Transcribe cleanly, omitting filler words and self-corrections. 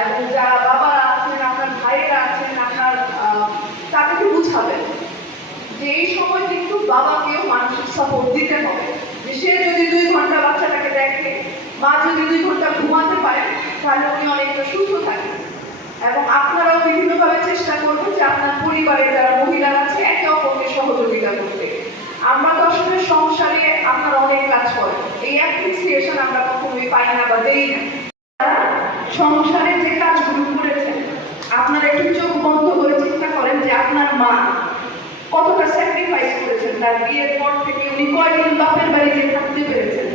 এবং যারা বাবারা আছেন, আপনার ভাইয়েরা আছেন, আপনার তাদেরকে বুঝাবেন যে এই সময় কিন্তু বাবাকেও মানসিক সাপোর্ট দিতে হবে। যে সে যদি 2 ঘন্টা বাচ্চাটাকে দেখে, মা যদি 2 ঘন্টা ঘুমাতে পারে, তাহলে উনি অনেকটা সুস্থ থাকবেন। এবং আপনারাও বিভিন্নভাবে চেষ্টা করবেন যে আপনার পরিবারের যারা মহিলারা আছে একে অপরকে সহযোগিতা করতে। আমরা তো আসলে সংসারে আপনারা অনেক কাজ করেন, এই অ্যাপ্রিসিয়েশন আমরা কখনোই পাই না বা দেই না। সংসারে যে কাজগুলো করেছেন, আপনারা একটু চোখ বন্ধ করে চিন্তা করেন যে আপনার মা কতটা স্যাক্রিফাইস করেছেন। তার বিয়ের পর থেকে উনি কয়দিন বাপের বাড়িতে থাকতে পেরেছেন,